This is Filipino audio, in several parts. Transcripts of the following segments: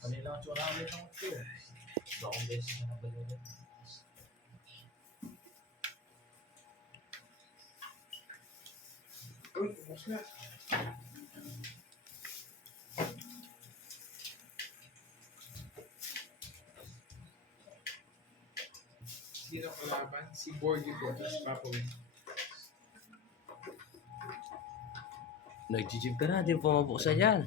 Kanila ang tsura ulit ng ito. Bakong beses na nabali ulit. Uy, ubos na. Sino kalaban? Si Borgie po, tapos Papoy. Nagjijib ka na, di mo pa mabuksan yan.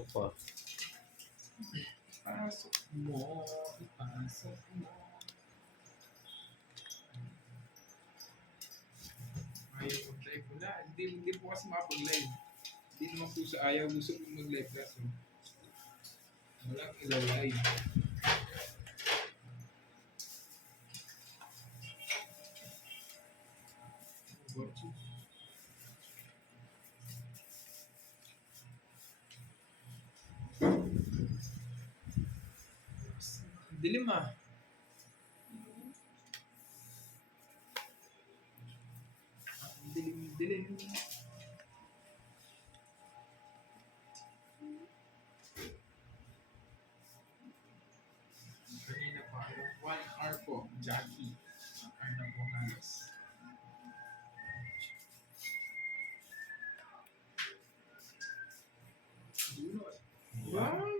Busok pa. Pasok mo, ipasok mo. Ayaw mag-live wala. Hindi, hindi po kasi makapag-live. Hindi naman po sa ayaw. Gusto ko mag-live kaso. Walang ilalive. Dilim ah. Dilim, dilim.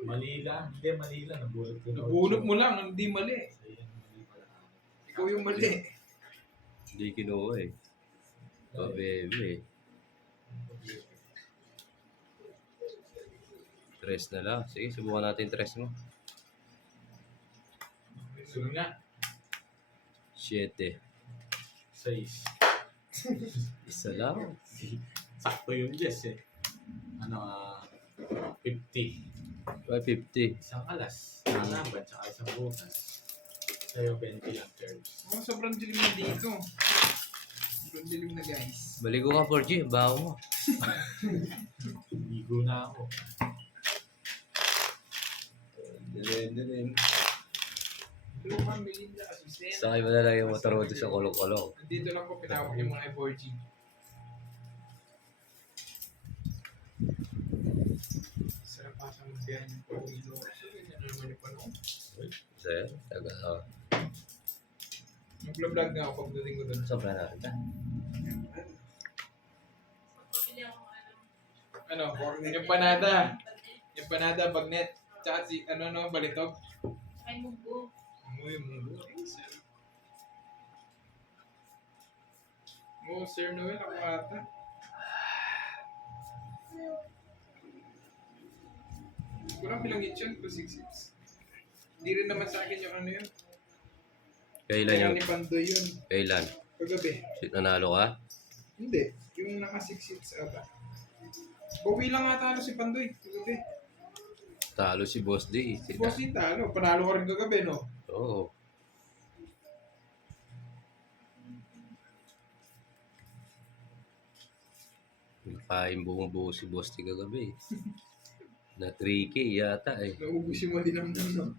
Manila. Hindi, Manila. Nabulot ko. Nabunot mo lang, hindi mali. Ayun, mali pala. Ikaw yung mali. Hindi kinuha eh. Pabebe. Tres na lang. Sige, subukan natin tres mo. Sige nga. Siete. Seis. Isa lang. Sakto yung Jess eh. Ano, ah, 50. 550. Isang alas. Nalaban, tsaka isang butas. Sa'yo, 20 lang terms. Oh, sobrang dilim na dito. Sobrang dilim na guys. Baligo ka 4G. Baho mo. Ligo na ako. Dilim, dilim. Luma, Melinda, Azucena. Sa akin mo na lang yung motor mo doon sa kolong-kolong. Dito lang po pinawak yung mga F4G. Sir, taga. Oh. Nag-vlog nga ako pagdating ko doon. Sobra na kita. Ano, yung panada. Yung panada, bagnet. Tsaka si, ano no, balitog. Ay, munggo. Muy, muy Ay, sir. Oh, Sir Noel, ako ata. Kurang bilang hit yun, 266. Hindi rin naman sa akin yung ano yun. Kailan Kaya yung... ni Pandoy yun. Kailan? Kagabi. Shit, nanalo ka? Hindi. Yung naka 6 hits ata. Bawi lang ata ano si Pandoy. Kagabi. Talo si Boss D. Si Boss yung talo. Panalo ka rin kagabi, no? Oo. Nakain buong buo si Boss D kagabi. Na 3K yata eh. Naubos yung malinamnam, no?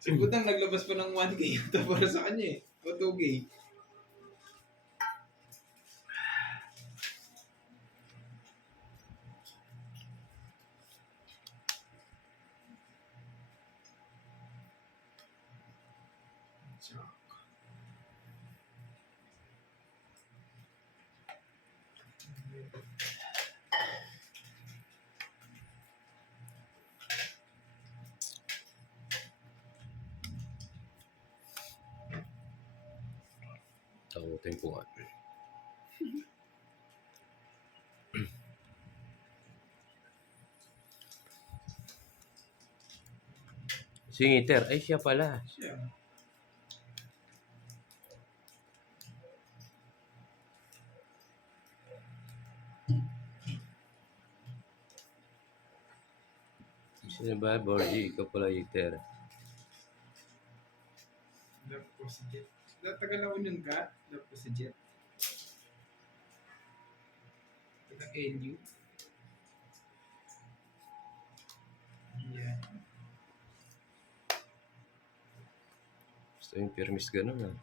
Si Butang naglabas pa ng 1K yata para sa kanya eh. O 2K. Takutin ko nga. Singiter. Ay, siya pala. Siya. Sino ba? Borgie, ikaw pala eater. Love ko Tagal na union ka? Ko si Jet. Ang LU. Yeah. Gusto yung permis ganun ah.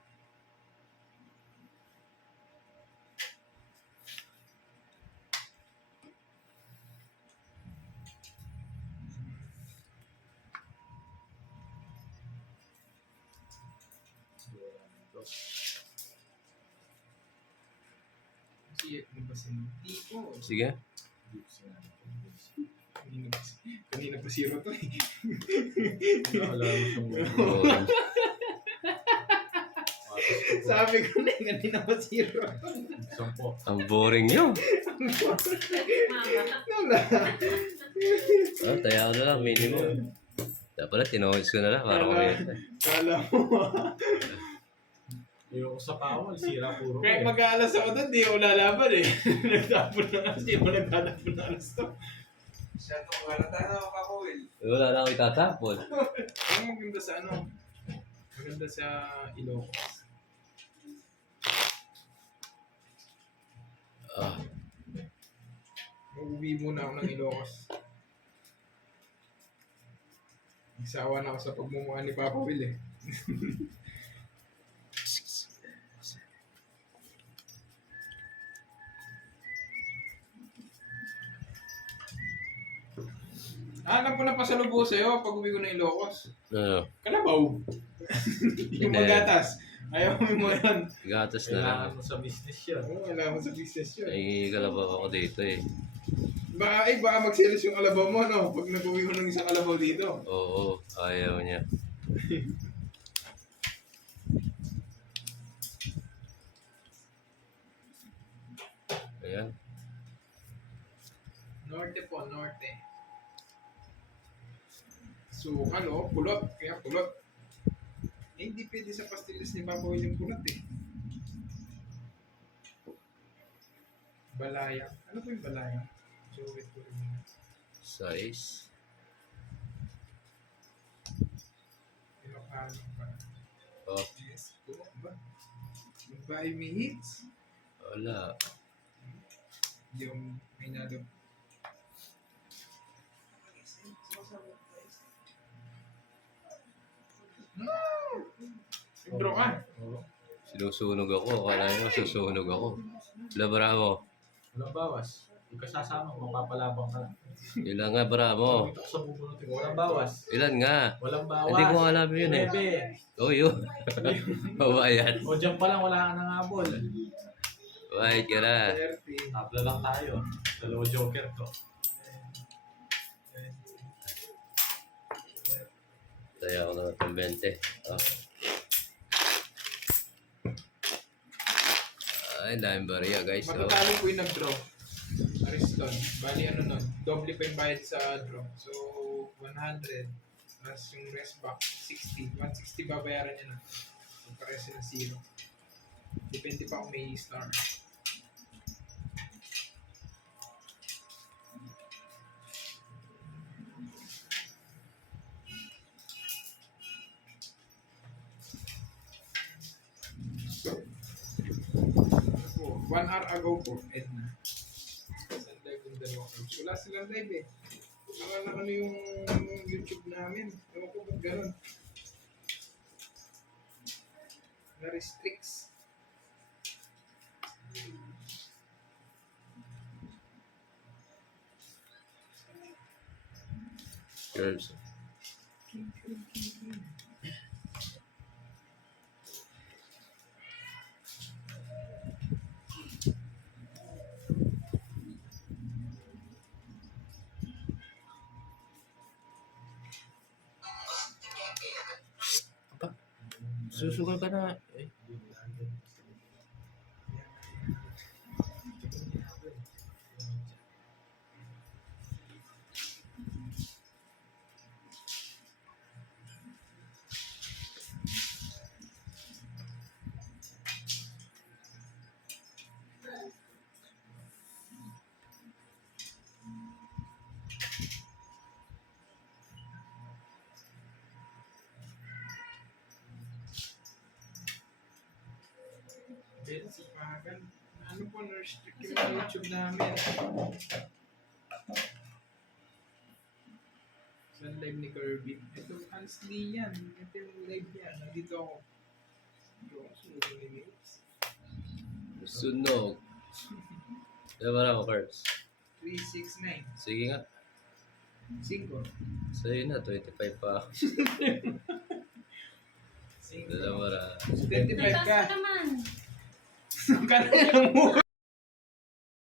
Si ano ba si Di ko. Sige. Kanina pa, zero to eh. Wala mo siyang Oo. Sabi ko na eh, kanina pa zero. Sampo. ang boring nyo. Wala. Ah, taya ko na lang, minimum. Dapat na, tinohos ko na lang. Para ko Kala mo. Yung sa pawal, sira puro. Kahit eh. mag-aalas ako doon, di ako lalaban eh. Nagtapon na kasi ako nagtatapon na alas to. Siya itong halata na ako kakawil. Wala na ako itatapon. Ang maganda sa ano, maganda sa Ilocos. Ah, Uuwi muna ako ng Ilocos. Nagsawa na ako sa pagmumukha ni Papa Will eh. Ah, alam ko na pasalubong sa'yo pag uwi ko ng Ilocos. ano, Kalabaw. yung Hindi. magatas. Ayaw mo mo yan. gatas na lang. Kailangan mo sa business yun. Oo, wala mo sa business yun. Ay, kalabaw ako dito eh. Baka, eh, baka magselos yung alabaw mo, no? Pag nag-uwi ko ng isang alabaw dito. Oo, ayaw niya. Ayan. Norte po, norte. Sukal, oh, pulot. Kaya pulot. Eh, hindi pwede sa pastillas ni Papa Will yung pulot eh. Balaya. Ano po yung balaya? So, wait ko rin. Size. Ilocano pa. Oh, Yes, po ba? Mag-buy me hits. wala. Yung may nado. Bro ka. Sinusunog ako. Akala nyo susunog ako. Wala, bravo. Walang bawas. Hindi ka sasama, mapapalabang ka. Ilan nga, bravo. Ito sa bubunutin. Walang bawas. Ilan nga? Walang bawas. Hindi ko alam yun eh. Bebe. Oh, yun. Babayan. O dyan pa lang, wala ka nang habol. Bayad ka na. 30. Tabla lang tayo. Dalawa joker to. Taya ako na ng 20. Oh. Ay, daming bariya guys. Oh. Matatalo po yung nag-draw. Ariston. Bali ano nun. Doble pa yung bayad sa draw. So, 100. Plus yung rest back, 60. 160 babayaran niya na. Pares na zero. Depende pa kung may star. One hour ago po, Edna. Saan live yung dalawa? Wala silang live eh. Baka na ano yung YouTube namin. Ewan ko ba't ganun. Na-restricts. Girls. Susugal ka na. Eh. Ayun, si Pagan. Ano po, na-restrict yung YouTube namin. Sa live ni Kirby. Ito, Hans Lee yan. Ito yung live niya. Nandito ako. Sunog. Diba na ako, Curbs? 369. Sige nga. 5. Sa'yo na, 25 pa ako. Dalawa na. 25 ka. naman. Kaya yung mura.